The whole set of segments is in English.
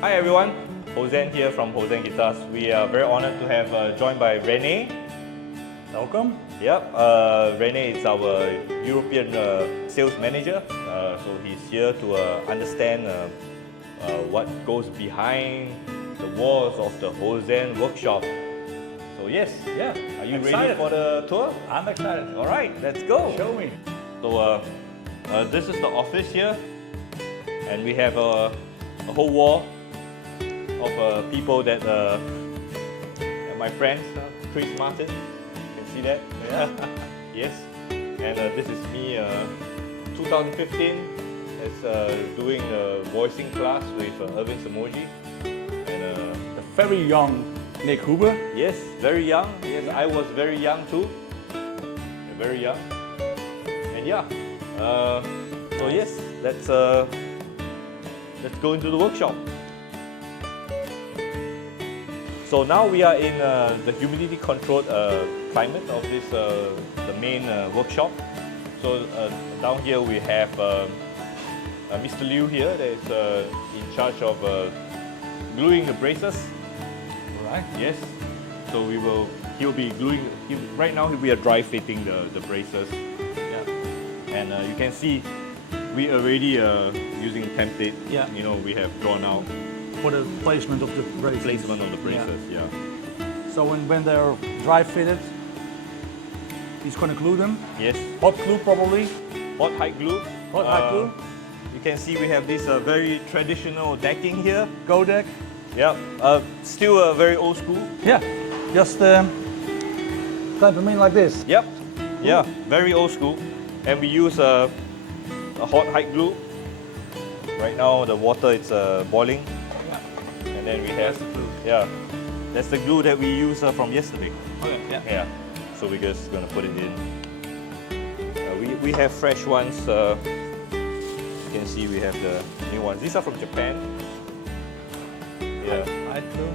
Hi everyone, Hozen here from Hozen Guitars. We are very honored to have joined by Rene. Welcome. Yep, Rene is our European sales manager. So he's here to understand what goes behind the walls of the Hozen workshop. So yes, yeah, are you ready for the tour? I'm excited. All right, let's go. Show me. So this is the office here, and we have a whole wall of people that my friends, Chris Martin. You can see that. Yeah. Yes. And this is me, 2015, as doing a voicing class with Ervin Somogyi. And The very young Nick Huber. yes, very young. Yes, I was very young too. Very young. And yeah. So yes, let's go into the workshop. So now we are in the humidity controlled climate of this the main workshop. So down here we have Mr. Liu here that is in charge of gluing the braces. Right. Yes. So he'll be gluing. Right now we are dry fitting the braces. Yeah. And you can see we already using template. Yeah. You know, we have drawn out For the placement of the braces. placement of the braces. Yeah. So when they're dry fitted, he's going to glue them. Yes. Hot glue probably. Hot height glue. Hot height glue. You can see we have this very traditional decking here. Go deck. Yeah. Still very old school. Yeah. Just clamp them in like this. Yep. Yeah. Very old school. And we use a hot height glue. Right now the water is boiling. And then we have, that's the glue that we used from yesterday. Okay. Yeah. Yeah, so we're just gonna put it in. We have fresh ones. You can see we have the new ones. These are from Japan. Yeah. Height glue.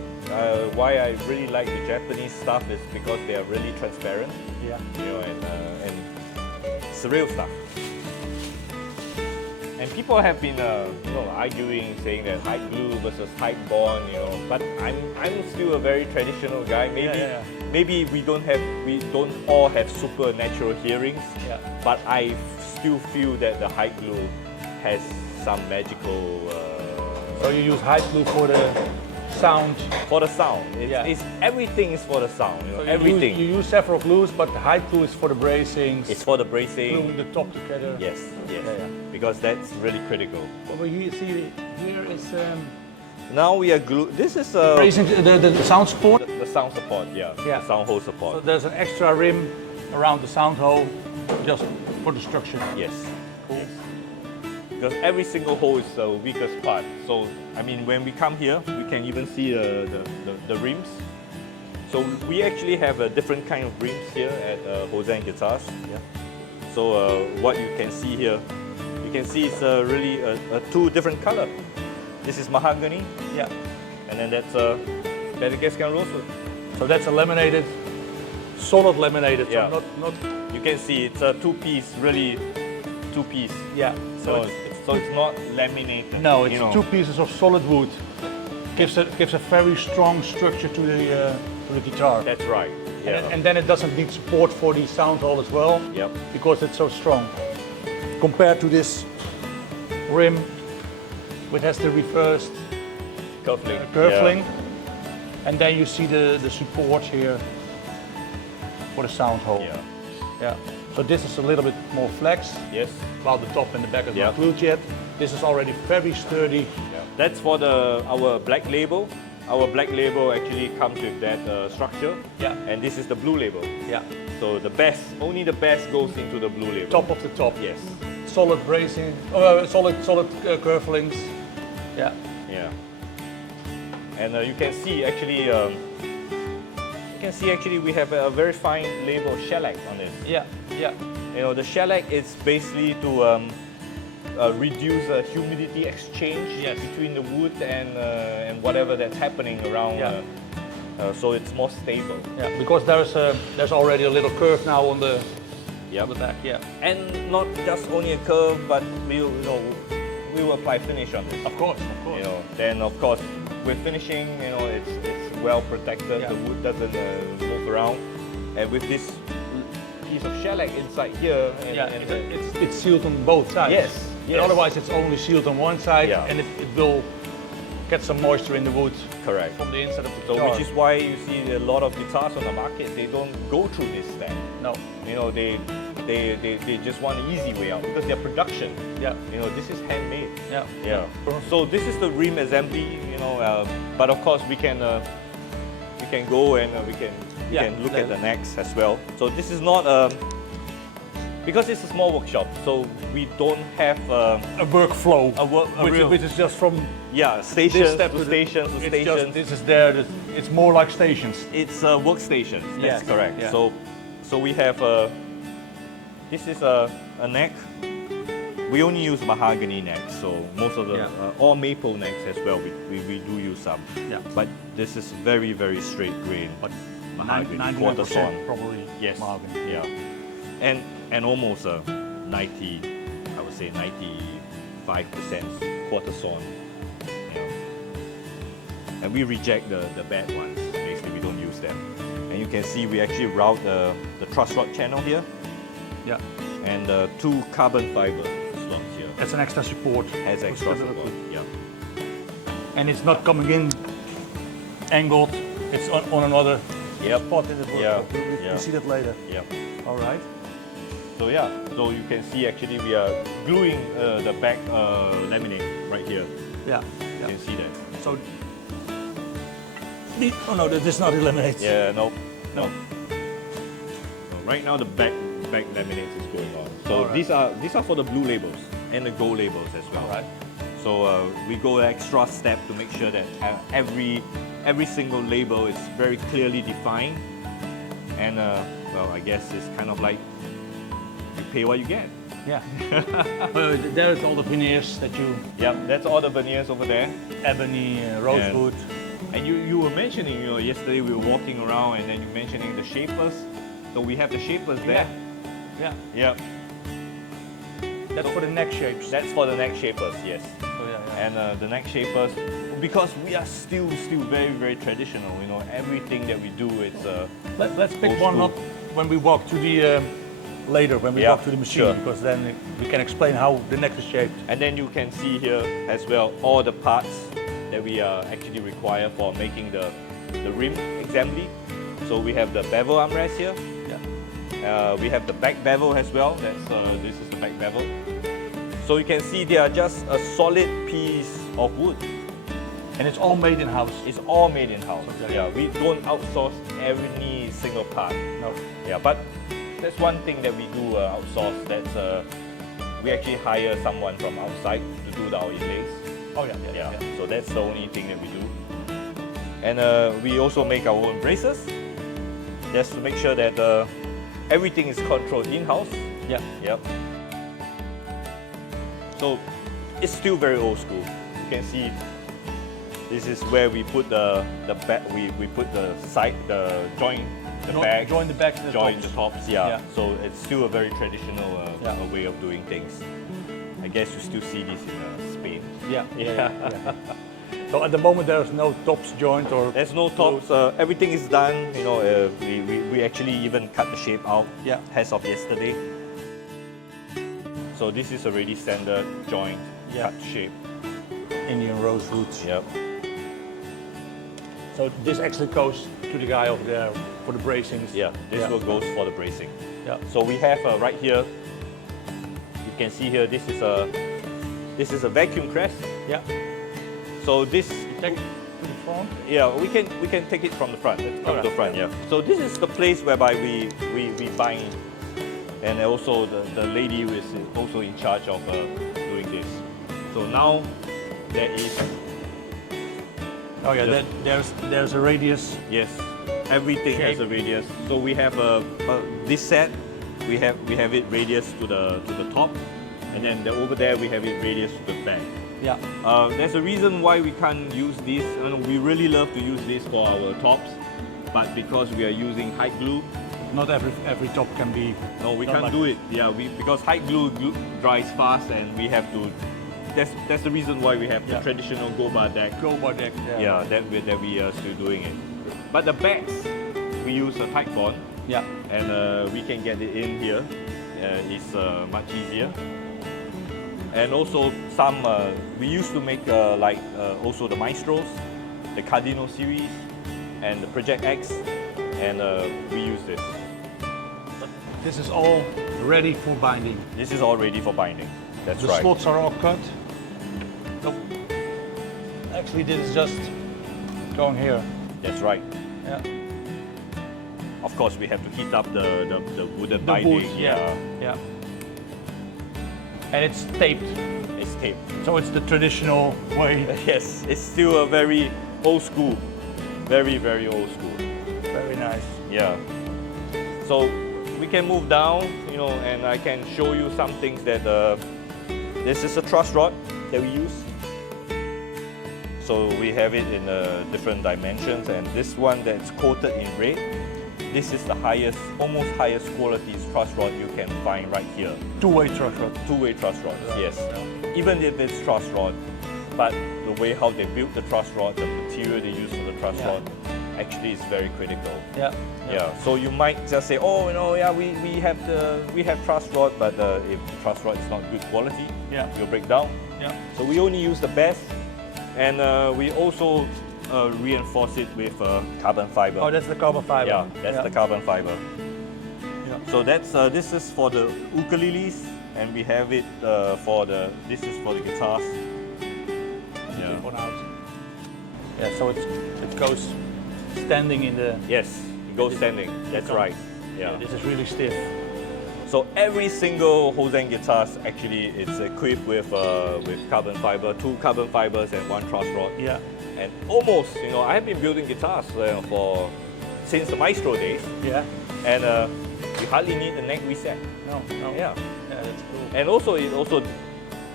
Why I really like the Japanese stuff is because they are really transparent. Yeah. You know, and it's the real stuff. And people have been, arguing, saying that height glue versus height bond, But I'm still a very traditional guy. Maybe we don't all have supernatural hearings. Yeah. But I still feel that the height glue has some magical. So you use height glue for the sound. For the sound, Yeah. Everything is for the sound. So Everything. You use several glues, but the height glue is for the bracings. It's for the bracing. Gluing the top together. Yes. Yeah. Because that's really critical. What you see here is Now we are glue. This is bracing the sound support. the sound support. Yeah. Yeah. The sound hole So support. there's an extra rim around the sound hole just for the structure. Yes. Yes. Because every single hole is the weakest part. So I mean, when we come here, we can even see the rims. So we actually have a different kind of rims here at Hozen Guitars. Yeah. So what you can see here, you can see it's really two different color. This is mahogany. Yeah. And then that's Madagascar rosewood. So that's a laminated, solid laminated. Yeah. So not You can see it's a two-piece, really two-piece. yeah. So it's not laminated. No, it's two pieces of solid wood. Gives a very strong structure to the guitar. That's right. Yeah. And then it doesn't need support for the sound hole as well. Yep. Because it's so strong. Compared to this rim, which has the reversed Curvling. and then you see the support here for the sound hole. Yeah. Yeah. So this is a little bit more flex, Yes. while the top and the back is Yeah. not glued yet. This is already very sturdy. That's for our black label. Our black label actually comes with that structure. Yeah. And this is the blue label. Yeah. So only the best goes into the blue label. Top of the top. Yes. Solid bracing, solid curvelings. Yeah. Yeah. And you can see actually, we have a very fine label shellac on this. Yeah. Yeah. The shellac is basically to reduce humidity exchange between the wood and whatever that's happening around. Yeah. So it's more stable. Yeah. Because there's already a little curve now on the Yep. back. Yeah. And not just only a curve, but we will apply finish on this. Of course, of course. You know, then of course with finishing, you know, it's well protected. Yeah. The wood doesn't move around, and with this piece of shellac inside here, It's sealed on both sides. Yes, And yes. otherwise, it's only sealed on one side, Yeah. and it will get some moisture in the wood correct. from the inside of the So guitar. which is why you see a lot of guitars on the market, they don't go through this step. No. You know, they just want an easy way out because their production. Yeah. You know, this is handmade. Yeah. Yeah. So this is the rim assembly. You know, but of course we can go and we can look at the necks as well. So this is not because it's a small workshop, so we don't have A workflow, real- which is just from stations this step to the- stations to it's stations. Just, this is there. It's more like stations. It's workstations. That's Yes, correct. yeah. So we have this is a neck. We only use mahogany necks, so most of the or maple necks as well. We do use some. Yeah. But this is very straight grain. But mahogany, quarter sawn. probably Yes. mahogany. Yeah. And almost 90, I would say 95% quarter sawn. Yeah. And we reject the bad ones. Basically, we don't use them. And you can see we actually route the truss rod channel here Yeah. and 2 carbon fiber slots here. That's an extra support. Has for extra stability. support. Yeah. And it's not coming in angled. It's on another Yep. spot in the workshop. Yeah. We'll see that later. Yeah. All right. So yeah, so you can see actually we are gluing the back laminate right here. Yeah. You can see that. So, oh no, this is not eliminated. Yeah, no. So right now the back laminate is going on. So All right. these are for the blue labels and the gold labels as well. All right. So we go an extra step to make sure that every single label is very clearly defined. And well, I guess it's kind of like you pay what you get. Yeah. There's all the veneers that you, Yep, that's all the veneers over there. ebony, rosewood. And you were mentioning, you know, yesterday we were walking around and then you mentioning the shapers. So we have the shapers there. Yeah. Yep. That's for the neck shapes. That's for the neck shapers, yes. Oh, yeah. And the neck shapers, because we are still very traditional. You know, everything that we do, it's Let's pick old one school. up when we walk to the later when we Yeah, walk to the machine, sure. because then we can explain how the neck is shaped. And then you can see here as well all the parts that we actually require for making the rim assembly. So we have the bevel armrest here. Yeah. We have the back bevel as well. That's this is the back bevel. So you can see they are just a solid piece of wood. And it's all made in house. It's all made in house. Okay. Yeah, we don't outsource every single part. No. Yeah, but that's one thing that we do outsource. That's we actually hire someone from outside to do our inlays. Oh yeah. So that's the only thing that we do. And we also make our own braces, just to make sure that everything is controlled in-house. Yeah. Yep. So it's still very old school. You can see this is where we put the back. We put the side, the joint, the back, Join the backs and the join tops. the tops. Yeah. Yeah. So it's still a very traditional Yeah. way of doing things. I guess you still see this in Spain. Yeah. So at the moment there's no tops joint or. There's no tops. Everything is done. You know, we actually even cut the shape out. Yeah. As of yesterday. So this is already standard joint cut shape. Indian rosewoods. Yep. So this actually goes to the guy over there for the bracings. Yeah. This one goes for the bracing. Yeah. So we have right here. You can see here. This is a vacuum crest. Yeah. So this. Take it to the front. Yeah, we can take it from the front. Let's come to the front, yeah. So this is the place whereby we bind, and also the lady who is also in charge of doing this. So now there is. Oh yeah, Just- there's a radius. Yes, everything has a radius. So we have this set. We have it radius to the top, and then over there we have it radius to the back. Yeah. There's a reason why we can't use this. We really love to use this for our tops, but because we are using hide glue, Not every top can be. no, we Not can't like do it. Yeah, because hide glue dries fast, and we have to that's the reason why we have the traditional go-bar deck. Go-bar deck. Yeah, that we are still doing it. But the backs, we use a tight bond. Yeah. And we can get it in here. It's much easier. And also some, we used to make also the Maestros, the Cardinal series, and the Project X, and we use this. This is all ready for binding. This is all ready for binding. That's the right. The slots are all cut. Nope. Actually, this is just going here. That's right. Yeah. Of course, we have to heat up the wooden binding. Wood, yeah. And it's taped. It's taped. So it's the traditional way. Yes, it's still a very old school. Very, very old school. Very nice. Yeah. So we can move down, and I can show you some things that this is a truss rod that we use. So we have it in different dimensions, and this one that's coated in red, this is the almost highest quality truss rod you can find right here. Two-way truss rod. Two-way truss rod, yes. Even if it's truss rod, but the way how they built the truss rod, the material they use for the truss rod, actually is very critical. Yeah. So you might just say, oh, we have truss rod, but if the truss rod is not good quality, you'll break down. Yeah. So we only use the best, and we also reinforce it with carbon fiber. Oh, that's the carbon fiber. Yeah, that's the carbon fiber. Yeah. So that's this is for the ukuleles, and we have it this is for the guitars. Yeah. Yeah. So it goes standing in the. Yes, it goes standing. That's right. Yeah. This is really stiff. So every single Hozen guitars actually it's equipped with carbon fiber, 2 carbon fibers and 1 truss rod. Yeah. And almost, I have been building guitars since the Maestro days. Yeah. And you hardly need a neck reset. No. Yeah. Yeah, that's cool. And also it also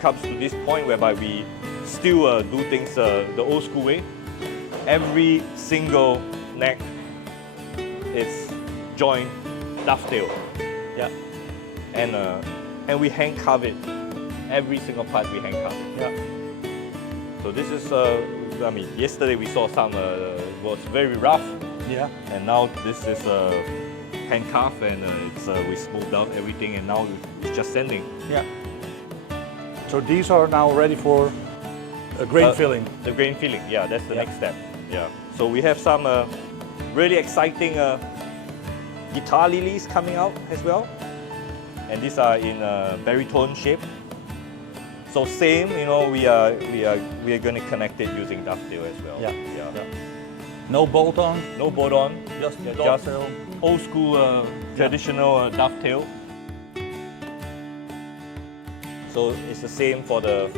comes to this point whereby we still do things the old school way. Every single neck is joined dovetail. Yeah. And we hand carve it. Every single part we hand carve it. Yeah. So this is yesterday we saw some was very rough. Yeah. And now this is hand carved, and we smoothed out everything, and now it's just sanding. Yeah. So these are now ready for a grain filling. The grain filling, yeah, that's the next step. Yeah. So we have some really exciting guitar lilies coming out as well, and these are in baritone shape. So same, we are going to connect it using dovetail as well. Yeah. No bolt on. No bolt on. Just dovetail. Old school traditional dovetail. So it's the same for the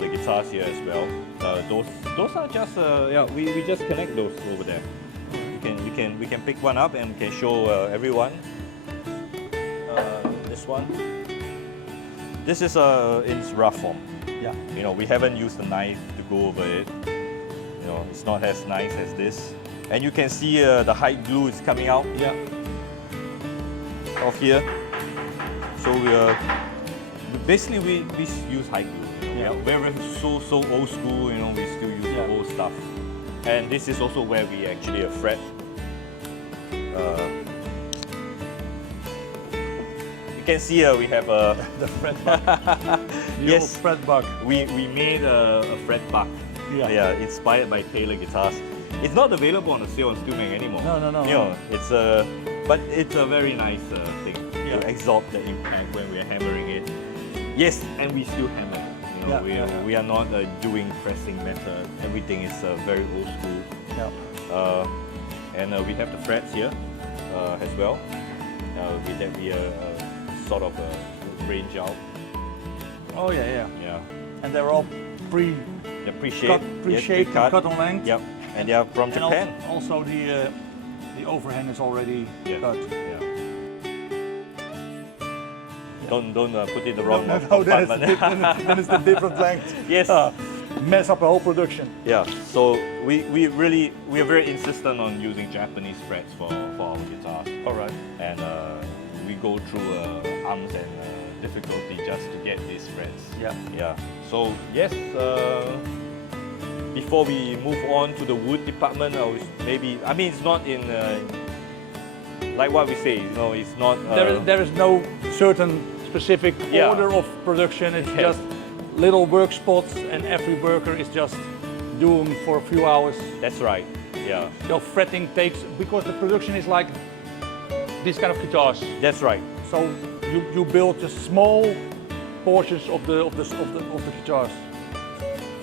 guitars here as well. Those are just we just connect those over there. We can pick one up and we can show everyone. This one. This is in its rough form. Yeah. We haven't used a knife to go over it. It's not as nice as this. And you can see the hide glue is coming out. Yeah. Off here. So basically we use hide glue. Yeah. We're so old school. We still use the old stuff. And this is also where we actually fret. You can see we have the fret bug. Yes, fret bug. We made a fret bug. Yeah, inspired by Taylor guitars. It's not available on the sale on Stillman anymore. No. It's but it's a very nice thing to absorb the impact when we are hammering it. Yes, and we still hammer. We are not doing pressing method. Everything is very old school. Yeah. And we have the frets here as well. That we sort of range out. Oh yeah. And they're all They're pre-shaped, pre-shaped, cut on length. Yep, and they are from Japan. Also the overhand is already cut. Yeah. Don't put it the wrong compartment. Then it's the different length. Yes. Mess up the whole production. Yeah. So we are very insistent on using Japanese frets for our guitars. All right. And we go through arms and difficulty just to get these threads. Yeah. Yeah. So yes, before we move on to the wood department, I mean, it's not in like what we say, you know, it's not. There is no certain specific Yeah. order of production. It's Yes. just little work spots, and every worker is just doing for a few hours. That's right. Yeah. Your fretting takes, because the production is like this kind of guitars. That's right. So you build just small portions of the guitars.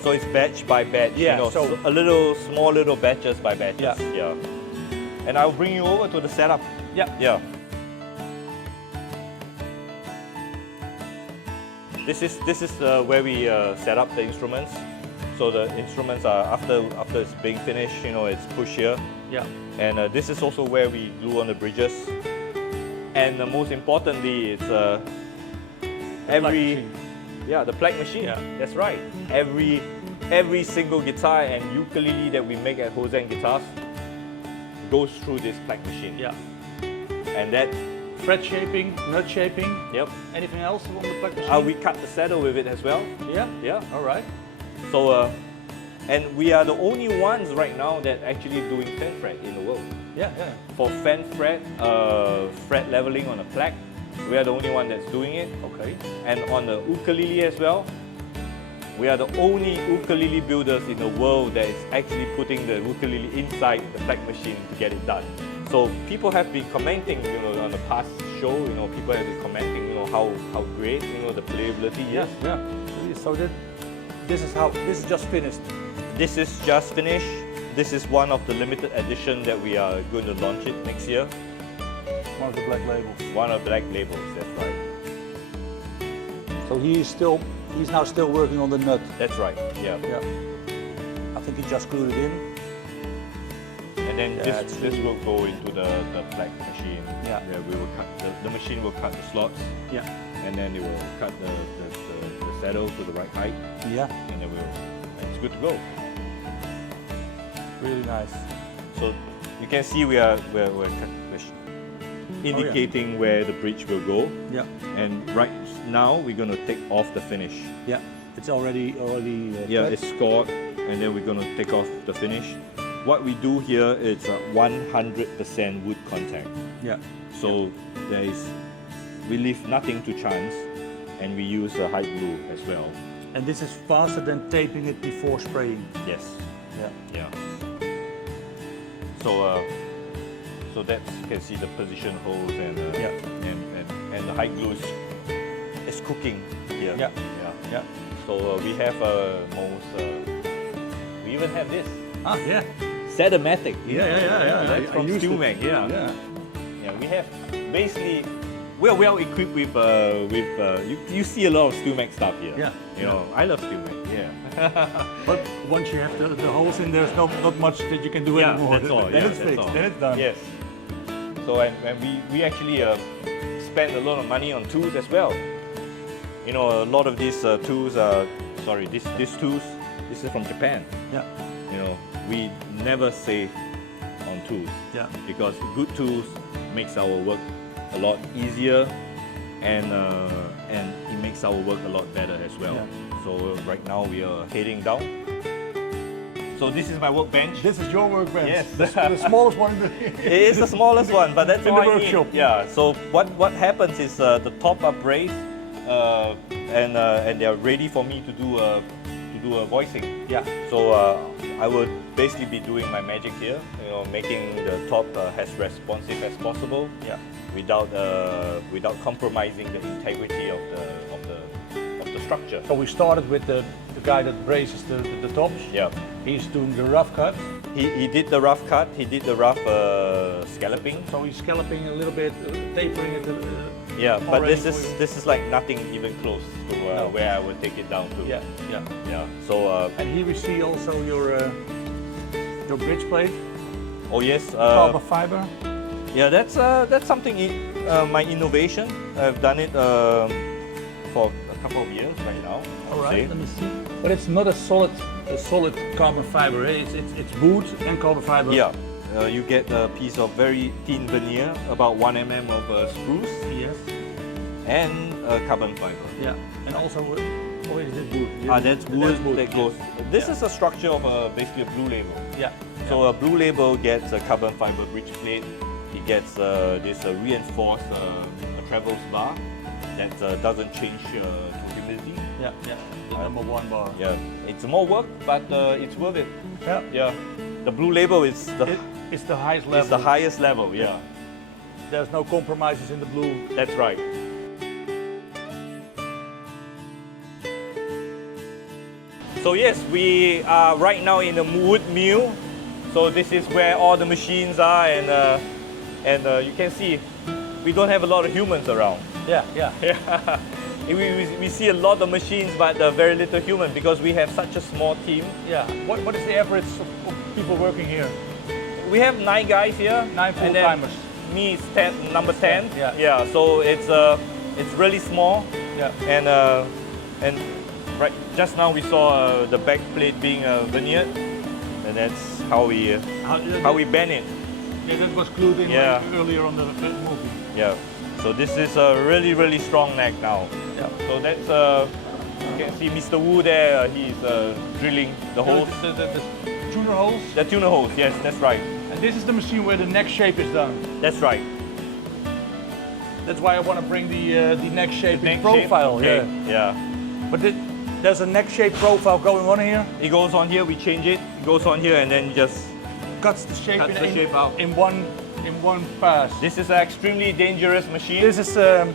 So it's batch by batch. Yeah, You know, so- so small little batches by batches. Yeah. And I'll bring you over to the setup. Yeah. Yeah. This is where we set up the instruments. So the instruments are after it's being finished, you know, it's pushed here. Yeah. And this is also where we glue on the bridges. And most importantly, it's every the plaque machine. Yeah. That's right. Every single guitar and ukulele that we make at Hozen Guitars goes through this plaque machine. Yeah. And that, Fret shaping, nut shaping. yep. Anything else on the plaque machine? We cut the saddle with it as well. Yeah. Yeah. All right. So, and we are the only ones right now that actually doing fan fret in the world. Yeah. Yeah. For fan fret, fret leveling on a plaque, we are the only one that's doing it. Okay. And on the ukulele as well, we are the only ukulele builders in the world that is actually putting the ukulele inside the plaque machine to get it done. So people have been commenting, you know, on the past show, you know, people have been commenting, you know, how great, you know, the playability is. Yeah. So this is just finished. This is just finished. This is one of the limited edition that we are going to launch it next year. One of the black labels. One of the black labels, that's right. So he's now still working on the nut. That's right, yeah. Yeah. I think he just glued it in. And then Yeah, this will go into the plaque machine. Yeah. Where we will cut, the machine will cut the slots. Yeah. And then it will cut the saddle to the right height. Yeah. And then it's good to go. Really nice. So you can see we're indicating where the bridge will go. Yeah. And right now we're going to take off the finish. Yeah. It's already. Yeah, it's scored, and then we're going to take off the finish. What we do here is 100% wood contact. Yeah. So we leave nothing to chance, and we use a high glue as well. And this is faster than taping it before spraying. Yes. Yeah. Yeah. So that's, you can see the position holes and and the high glue is cooking here. Yeah. Yeah. So we have we even have this. Ah, yeah. Setomatic. Yeah. That's from Stilmec. Yeah. Yeah. We have basically, we're well equipped with you see a lot of Stilmec stuff here. Yeah. You know, I love Stilmec. Yeah. But once you have the holes in, there's not much that you can do Yeah, anymore. that's all. Then Yeah, it's that's fixed. all. Then it's done. Yes. So and we actually spend a lot of money on tools as well. You know, a lot of these tools are, these tools, this is from Japan. Yeah. You know, we never save on tools. Yeah. Because good tools makes our work a lot easier, and it makes our work a lot better as well. Yeah. So right now we are heading down. So this is my workbench. This is your workbench. Yes. The smallest one. It is the smallest one, but that's In all the I workshop. need. Yeah. So what happens is the top are braced, and they are ready for me to do a voicing. Yeah. So I would basically be doing my magic here, you know, making the top as responsive as possible. Yeah. Without compromising the integrity of the structure. So we started with the guy that braces the tops. Yeah. He's doing the rough cut. He did the rough cut. He did the rough scalloping. So he's scalloping a little bit, tapering it. Yeah, but already this is like nothing even close to where I would take it down to. Yeah. Yeah. So And here we see also your bridge plate, oh yes. carbon fiber. Yeah, that's something my innovation. I've done it for a couple of years right now. All right, let me see. But it's not a solid carbon fiber. Eh? It's wood and carbon fiber. Yeah, you get a piece of very thin veneer, about 1 mm of spruce. Yes. and carbon fiber. Yeah, and also, oh, is it wood? That's wood that yes. goes. This Yeah. is a structure of basically a blue label. Yeah. So a blue label gets a carbon fiber bridge plate. It gets this reinforced traverse bar that doesn't change to humidity. Yeah, yeah. The number one bar. Yeah, it's more work, but it's worth it. Yeah. Yeah, the blue label is It's the highest level. it's the highest level. Yeah, There's no compromises in the blue. that's right. So yes, we are right now in the wood mill. So this is where all the machines are, and you can see we don't have a lot of humans around. Yeah, yeah. Yeah. We see a lot of machines, but very little human because we have such a small team. Yeah. What is the average of people working here? We have 9 guys here. 9 and then full-timers. Me is 10, number 10. Yeah. Yeah. So it's really small. Yeah. And right just now we saw the back plate being veneered, and that's how we bend it. Yeah, that was glued in Yeah. like earlier on the movie. Yeah. So this is a really strong neck now. Yeah. So that's you can see Mr. Wu there. He's drilling the holes. The tuner holes. The tuner holes. Yes, that's right. And this is the machine where the neck shape is done. That's right. That's why I want to bring the neck shape Neck profile. shape? Okay. Yeah. Yeah. But there's a neck shape profile going on here. It goes on here. We change it. It goes on here, and then just Cuts the shape, Cuts the shape out. in one pass. This is an extremely dangerous machine. This is a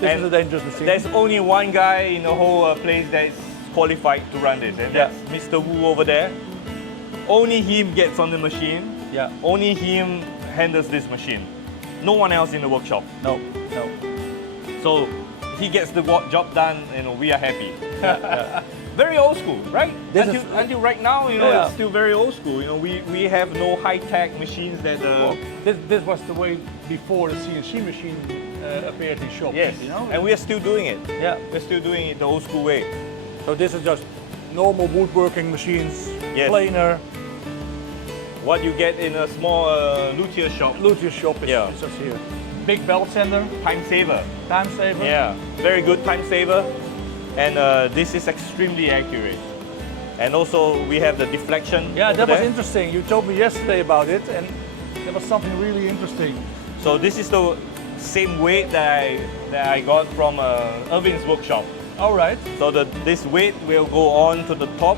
dangerous machine. There's only one guy in the whole place that is qualified to run this, and Yeah. that's Mr. Wu over there. Only him gets on the machine. Yeah. Only him handles this machine. No one else in the workshop. No. So he gets the job done. We are happy. Yeah. Very old school, right? This Until right now, Yeah. it's still very old school. We have no high-tech machines that. This was the way before the CNC machine appeared in shops. Yes, and we are still doing it. Yeah. We're still doing it the old school way. So this is just normal woodworking machines, Yes. planer. What you get in a small luthier shop. Luthier shop is Yeah. just here. Big belt sander, Time saver. time saver. Yeah, very good time saver. And this is extremely accurate. And also we have the deflection. Yeah, over that was there. interesting. You told me yesterday about it, and there was something really interesting. So this is the same weight that I got from Ervin's workshop. All right. So this weight will go on to the top,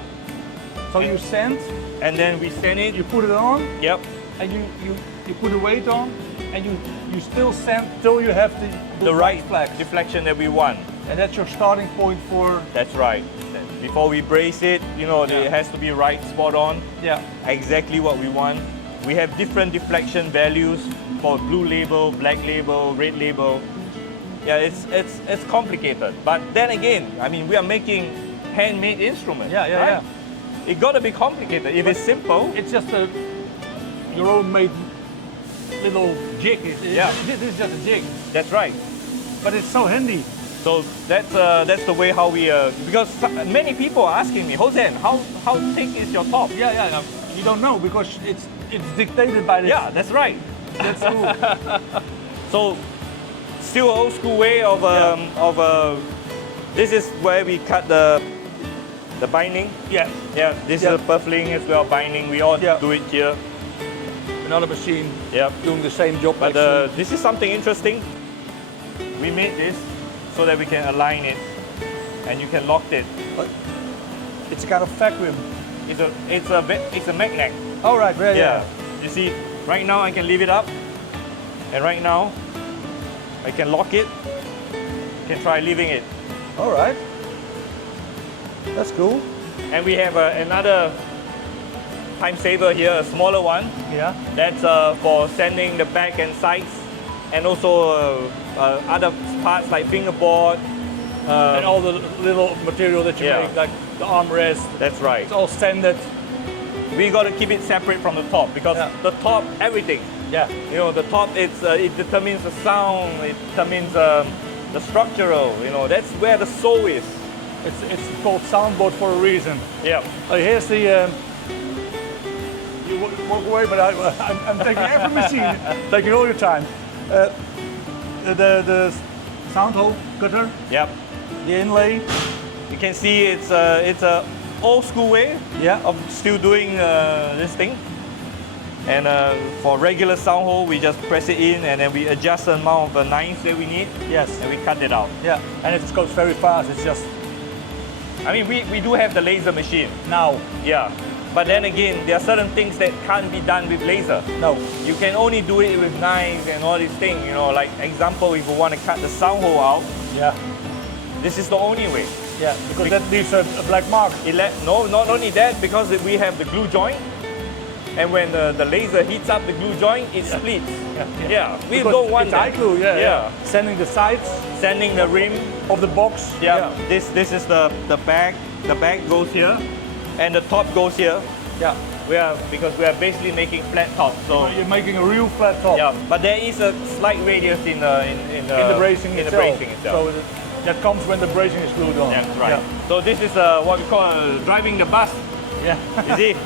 So you sand, and then we sand it. you put it on, Yep. and you put the weight on, and you still sand till you have The right flex. deflection that we want. And that's your starting point for. That's right. Before we brace it, Yeah. it has to be right, spot on. Yeah. Exactly what we want. We have different deflection values for blue label, black label, red label. Yeah, it's complicated. But then again, we are making handmade instruments. Yeah, yeah, right? It got to be complicated. If it's simple, It's just your own made little jig. Yeah. This is just a jig, that's right. but it's so handy. So that's the way how we because many people are asking me, Hozen, how thick is your top? Yeah. You don't know because it's dictated by this. Yeah, that's right. That's cool. So still old school way of this is where we cut the binding. Yeah. Yeah, this Yeah. is purfling as well, binding. We all Yeah. do it here. Another machine Yeah. doing the same job. But actually. this is something interesting. We made this so that we can align it, and you can lock it. It's a kind of vacuum. It's a magnet. All right. Yeah. You see, right now I can leave it up, and right now I can lock it. You can try leaving it. All right. That's cool. And we have another time saver here, a smaller one. Yeah. That's for sanding the back and sides, and also other parts like fingerboard. And all the little material that you Yeah. make, like the armrest, That's right. it's all standard. We got to keep it separate from the top because Yeah. the top, everything. Yeah. The top, it determines the sound, it determines the structural. That's where the soul is. It's called soundboard for a reason. Yeah. Here's the. You walk away, but I'm taking every machine, taking all your time. The sound hole cutter. Yep. The inlay. You can see it's a old school way of still doing this thing. And for regular sound hole, we just press it in and then we adjust the amount of knives that we need. Yes. And we cut it out. Yeah, and it goes very fast. It's just... I mean, we do have the laser machine. Now. Yeah. But then again, there are certain things that can't be done with laser. No. You can only do it with knives and all these things. You know, like example, if you want to cut the sound hole out, Yeah. this is the only way. Yeah, because that leaves a black mark. No, not only that, because we have the glue joint, and when the laser heats up the glue joint, it splits. Yeah, we Because don't want it's that. eye glue, Yeah. Sending the sides Sending the rim. of the box. Yeah. This is the back. The back goes here, and the top goes here. Yeah. Because we are basically making flat top. So You're making a real flat top. yeah, but there is a slight radius in The bracing in the itself. bracing itself. So that comes when the bracing is glued on. That's right. Yeah. So this is what we call driving the bus. Yeah. You see?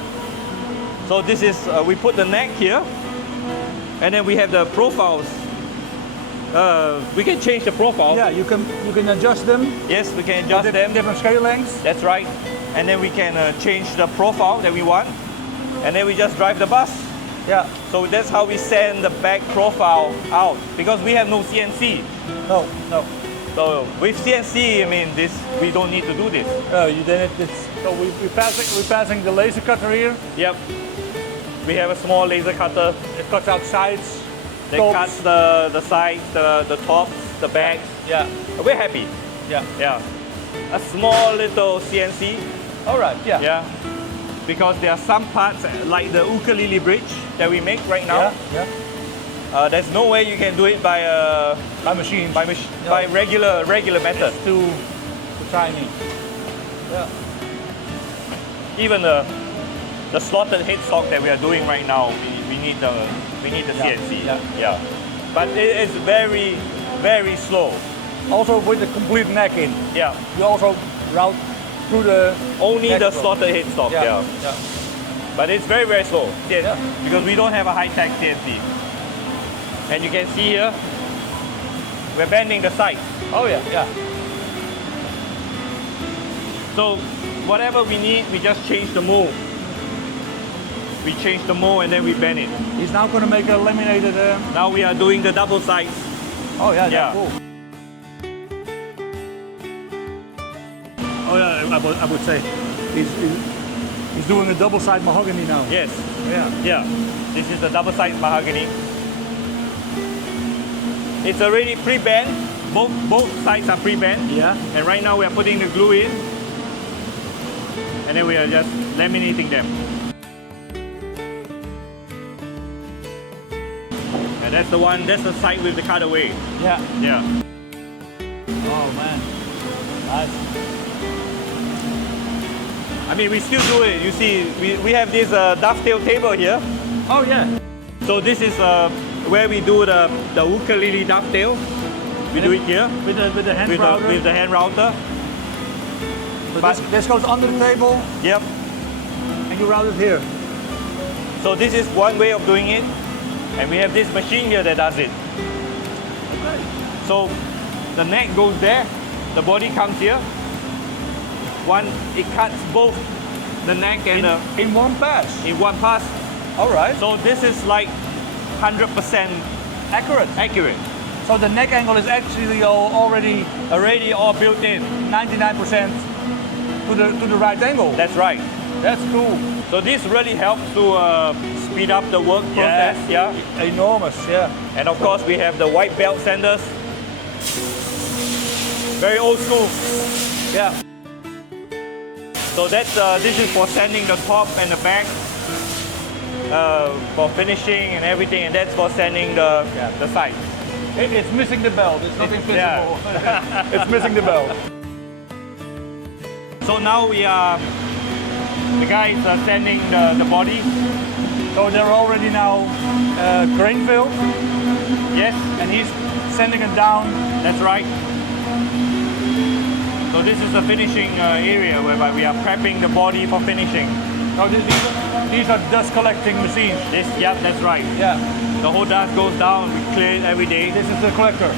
So this is, we put the neck here, and then we have the profiles. We can change the profile. Yeah, you can adjust them. Yes, we can adjust them. Different scale lengths. That's right. And then we can change the profile that we want, and then we just drive the bus. Yeah. So that's how we send the back profile out, because we have no CNC. No. So with CNC, I mean, we don't need to do this. So we're passing the laser cutter here. Yep. We have a small laser cutter. It cuts out sides. That tops. cuts the sides, the tops, the backs. Yeah. We're happy. Yeah. Yeah. A small little CNC. All right. Yeah. Yeah. Because there are some parts like the ukulele bridge that we make right now. Yeah. There's no way you can do it by machine. by regular method. It's too tiny. Yeah. Even the slotted headstock that we are doing right now, we need the CNC. Yeah. But it is very slow. Also with the complete neck in. Yeah. You also route through the Only neck the as well. slotted headstock. Yeah. But it's very slow. Yeah. Because we don't have a high-tech CNC. And you can see here, we're bending the sides. Oh yeah. Yeah. So whatever we need, we just change the mold. We change the mold and then we bend it. He's now going to make a laminated. Now we are doing the double sides. Oh yeah. Yeah. Cool. Oh yeah. I would say he's doing a double side mahogany now. Yes. Yeah. This is the double side mahogany. It's already pre-bent. Both sides are pre-bent. Yeah. And right now we are putting the glue in. And then we are just laminating them. And that's the side with the cutaway. Yeah. Yeah. Oh man. Nice. I mean, we still do it. You see, we have this dovetail table here. Oh yeah. So this is where we do the ukulele dovetail. We do it here With the hand router. with the hand router. So this goes under the table Yep. and you route it here. So this is one way of doing it, and we have this machine here that does it. Okay. So the neck goes there, the body comes here. It cuts both the neck and In one pass. in one pass. All right. So this is like 100% accurate. So the neck angle is actually already Already all built in. 99% to the right angle. That's right. That's cool. So this really helps to speed up the work process. Yeah. Enormous. Yeah. And of course we have the white belt sanders. Very old school. Yeah. So that's this is for sanding the top and the back, for finishing and everything, and that's for sanding the sides. It's missing the belt. It's not invisible. Yeah. It's missing the belt. So now the guys are sanding the body. So they're already now grain filled, Yes, and he's sending it down. that's right. So this is the finishing area whereby we are prepping the body for finishing. So these are dust collecting machines. That's right. Yeah. The whole dust goes down, we clear it every day. This is the collector.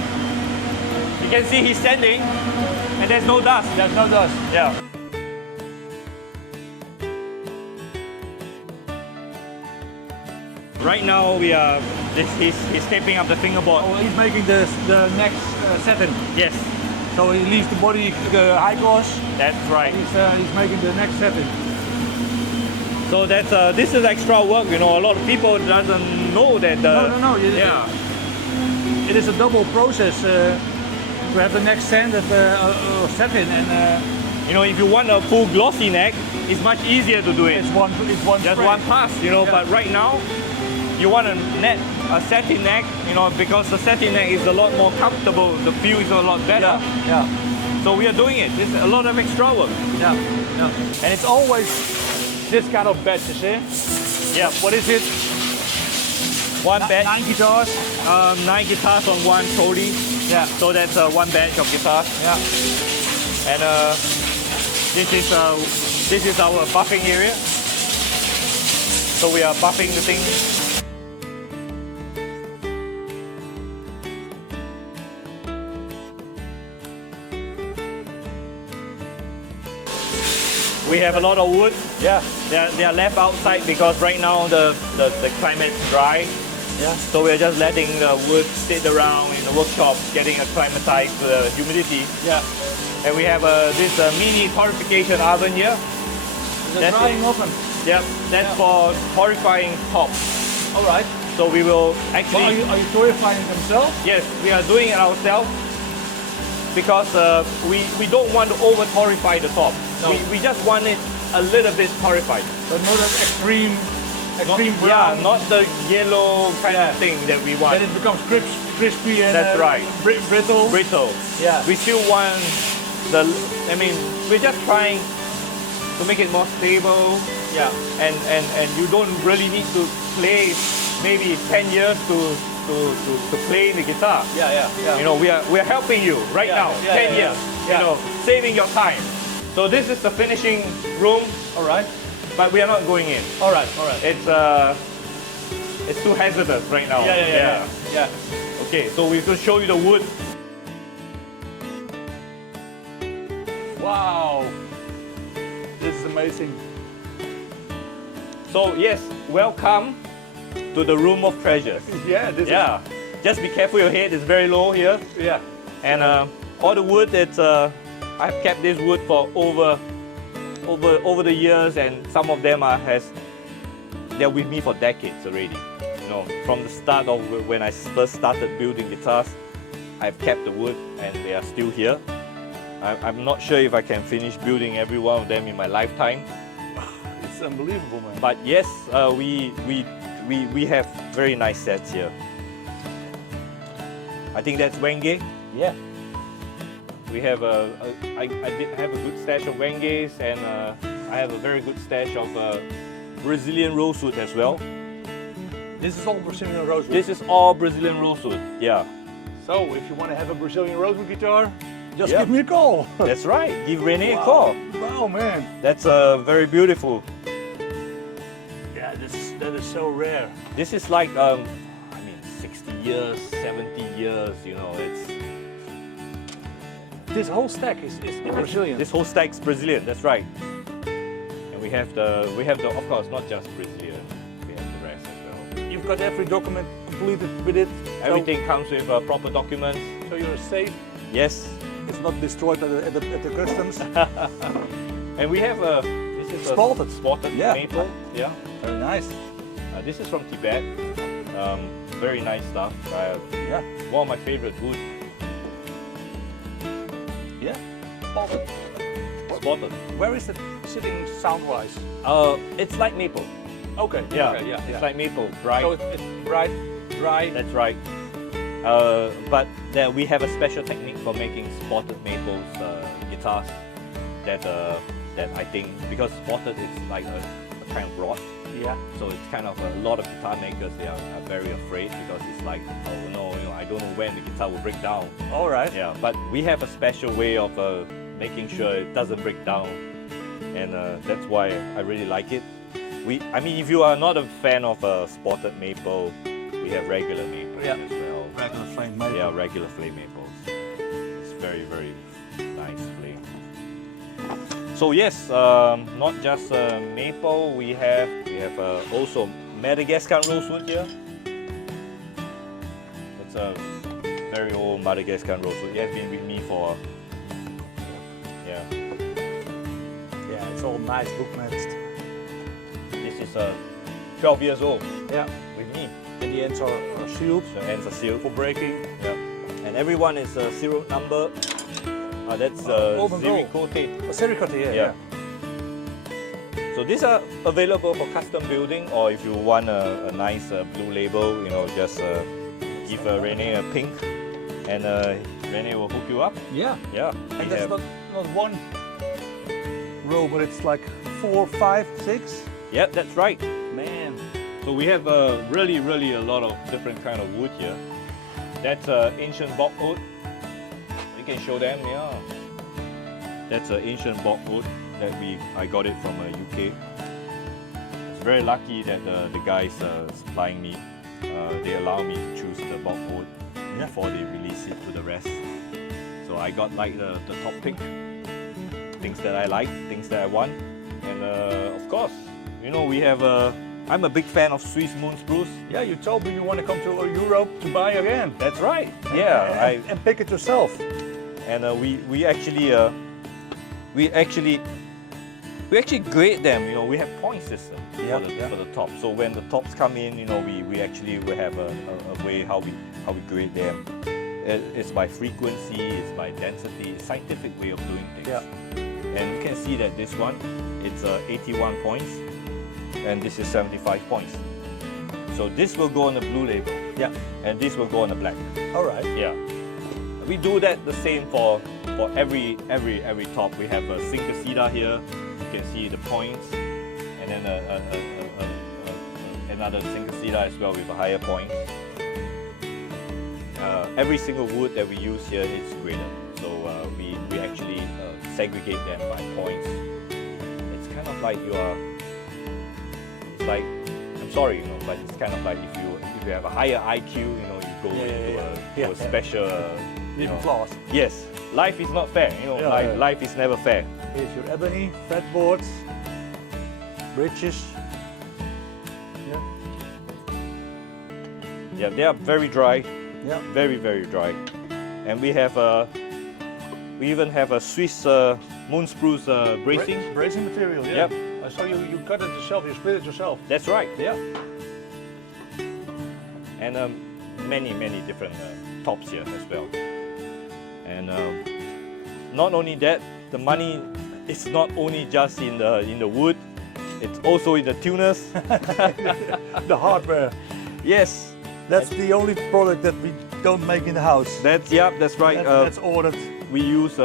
You can see he's standing, and there's no dust. There's no dust. Yeah. Right now we are. He's taping up the fingerboard. Oh, he's making the next setting. Yes, So he leaves the body high gloss. that's right. He's making the next setting. So that's this is extra work. You know, a lot of people doesn't know that. No. Yeah. It is a double process to have the neck sanded or setting, and You know, if you want a full glossy neck, it's much easier to do it. it's one Just spray. one pass, you know. Yeah. But right now, you want a satin neck, you know, because the satin neck is a lot more comfortable. The feel is a lot better. Yeah. So we are doing it. It's a lot of extra work. Yeah. And it's always this kind of batches, eh? Yeah. What is it? One batch, 9 guitars. 9 guitars on one trolley. Yeah. So that's one batch of guitars. Yeah. And this is our buffing area. So we are buffing the thing. We have a lot of wood. Yeah. They are left outside because right now the climate's dry. Yeah. So we're just letting the wood sit around in the workshop, getting acclimatized to the humidity. Yeah. And we have this mini torrefication oven here. The That's drying oven. Yep, that's for torrefying tops. All right. So we will Well, actually, are you torrefying themselves? yes, we are doing it ourselves because we don't want to over torrefy the top. No. We just want it a little bit torrefied. But not an extreme Yeah, brown. not the yellow kind Yeah. of thing that we want. Then it becomes crispy and That's right. brittle. Brittle. Yeah. We still want we're just trying to make it more stable. Yeah. And you don't really need to play maybe 10 years to play the guitar. Yeah. You know, we are helping you right Yeah, now, yeah, 10 yeah, years, yeah. you know, saving your time. So this is the finishing room, All right. but we are not going in. All right. It's too hazardous right now. Yeah. Okay, so we will show you the wood. Wow. This is amazing. So yes, welcome to the room of treasures. Yeah. This Yeah, just be careful your head is very low here. is. Yeah. And all the wood, I've kept this wood for over the years, and some of them they're with me for decades already. You know, from the start of when I first started building guitars, I've kept the wood, and they are still here. I'm not sure if I can finish building every one of them in my lifetime, It's unbelievable, man. but yes, we have very nice sets here. I think that's Wenge. Yeah. We have I did have a good stash of Wenges, and I have a very good stash of Brazilian rosewood as well. This is all Brazilian rosewood. This is all Brazilian rosewood, yeah. So if you want to have a Brazilian rosewood guitar, just Yeah. give me a call. That's right, give Rene a Wow. call. Wow, man. That's very beautiful. Yeah, that is so rare. This is like, 60 years, 70 years, you know, This whole stack is Brazilian. This whole stack's Brazilian, that's right. And we have the, of course, not just Brazilian, we have the rest as well. You've got every document completed with it. Everything comes with proper documents. So you're safe. Yes. It's not destroyed at the customs. And we have this is Spotted. a spotted Yeah. maple. Yeah. Very nice. This is from Tibet. Very nice stuff. Yeah. One of my favorite wood. Yeah. Spotted. Spotted. Where is it sitting sound-wise? It's like maple. Okay. Yeah. Okay, yeah. It's like maple. Bright. So it's bright, dry. That's right. But there we have a special technique for making spotted maples guitars that I think, because spotted is like a kind of rod, Yeah. so it's kind of a lot of guitar makers, they are very afraid because it's like, oh no, you know, I don't know when the guitar will break down. All right. Yeah, but we have a special way of making sure it doesn't break down, and that's why I really like it. I mean, if you are not a fan of spotted maple, we have regular maple Yeah. as well. Regular flame maple. Yeah, regular flame maples. So yes, not just maple. We have also Madagascar rosewood here. It's a very old Madagascar rosewood. It has been with me for Yeah, it's all nice bookmatched. This is 12 years old. Yeah. With me. And the ends are sealed. The ends are sealed. For breaking. Yeah. And everyone is a serial number. That's Open gold. Ziricote. A sericote, yeah. So these are available for custom building, or if you want a nice blue label, you know, just give Rene a pink, and Rene will hook you up. Yeah. Yeah. And that's not one row, but it's like 4, 5, 6. Yep, that's right. Man. So we have really a lot of different kind of wood here. That's ancient bog wood. You can show them, yeah. That's an ancient bog wood that I got it from UK. It's very lucky that the guys supplying me, they allow me to choose the bog wood before they release it to the rest. So I got like the top pick, things that I like, things that I want, and of course, you know, we have I'm a big fan of Swiss moon spruce. Yeah, you told me you want to come to Europe to buy again. That's right. Yeah, and pick it yourself. And we actually grade them. You know, we have point system for the top. So when the tops come in, you know, we actually will have a way how we grade them. It's by frequency, it's by density, it's a scientific way of doing things. Yeah. And you can see that this one, it's 81 points, and this is 75 points. So this will go on the blue label. Yeah. And this will go on the black. All right. Yeah. We do that the same for every top. We have a Singapore here. You can see the points, and then another Singapore as well with a higher point. Every single wood that we use here is graded, so we actually segregate them by points. It's kind of like it's like, I'm sorry, you know, but it's kind of like if you have a higher IQ, you know, you go into a special. Class. Yes, life is not fair. You know, life is never fair. Here's your ebony, fretboards, bridges. Yeah, they are very dry. Yeah. Very dry. And we have we even have a Swiss moon spruce bracing. Bracing material. Yeah. Yep. I saw you cut it yourself. You split it yourself. That's right. Yeah. And many different tops here as well. And not only that, the money is not only just in the wood, it's also in the tuners. The hardware. Yes. That's the only product that we don't make in the house. That's right. That's ordered. We use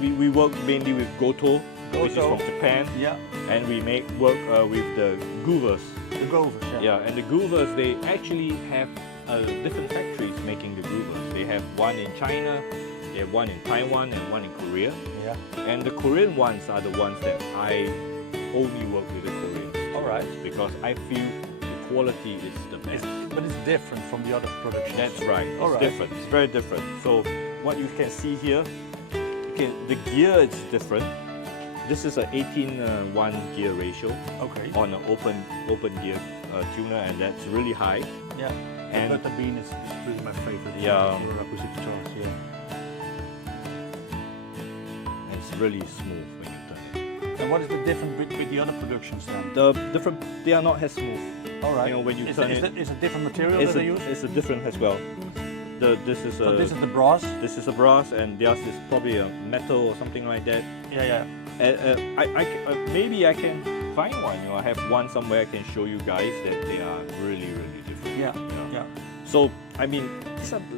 we work mainly with Goto, which is from Japan. Yeah. And we work with the goovers. The goovers. Yeah. Yeah, and the goovers, they actually have different factories making the goovers. They have one in China, they have one in Taiwan, and one in Korea. Yeah. And the Korean ones are the ones that I only work with the Koreans. All right. Because I feel the quality is the best. But it's different from the other productions. That's right. It's different. It's very different. So what you can see here, the gear is different. This is an 18:1 gear ratio. Okay. On an open gear tuner, and that's really high. Yeah. And the bean is really my favorite. Yeah. Acoustic guitars. Yeah. And it's really smooth when you turn it. And what is the difference with the other productions then? They are not as smooth. All right. You know, when you turn it, it's a different material that they use. It's a different as well. This is the brass. This is a brass, and theirs is probably a metal or something like that. Yeah. Maybe I can find one. You know, I have one somewhere I can show you guys that they are really different. Yeah. So I mean,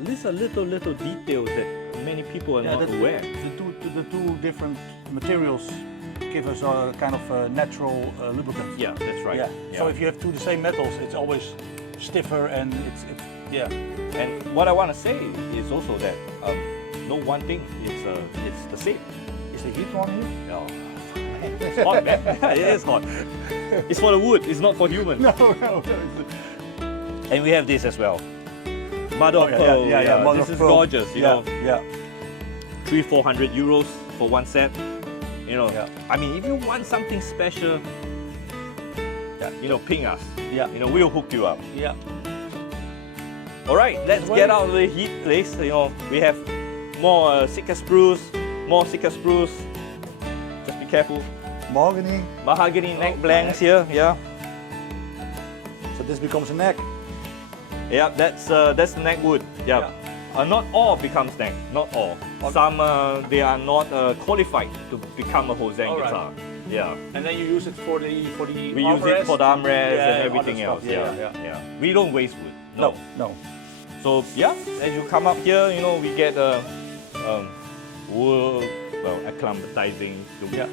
these are little details that many people are not aware. The two different materials give us a kind of natural lubricant. Yeah, that's right. Yeah. So if you have the same metals, it's always stiffer and it's yeah. And what I want to say is also that no one thing it's the same. Is the heat on here? No. It's hot, man. It is hot. It's for the wood. It's not for humans. No. And we have this as well. Mother of pearl. Mother this of is pearl. gorgeous. You know. Yeah. 300-400 euros for one set. You know, Yeah. I mean, if you want something special, you know, ping us. Yeah. You know, we'll hook you up. Yeah. All right, let's Well- get out of the heat, please. You know, we have more Sika spruce, more Sika spruce. Just be careful. Mahogany. Mahogany neck Oh, blanks here, yeah. So this becomes a neck. Yeah, that's the neck wood. Yeah. Not all becomes neck, not all. Some they are not qualified to become a Hozen All right. guitar. Yeah. And then you use it for the We use it for the armrest Yeah, and everything other else. stuff. Yeah, Yeah, yeah. We don't waste wood. No, no. So yeah, as you come up here, you know, we get wood, well, acclimatizing. Yeah.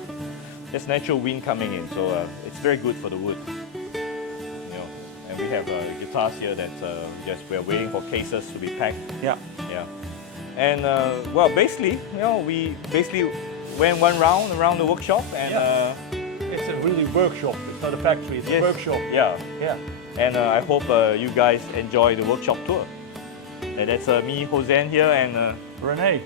There's natural wind coming in, so it's very good for the wood. You know, and we have guitars here that just we're waiting for cases to be packed. Yeah. Yeah. And well, basically, you know, we basically went one round around the workshop and. It's a really workshop. It's not a factory. It's Yes. a workshop. Yeah. Yeah. And I hope you guys enjoy the workshop tour. And that's me, Hozen here, and Rene.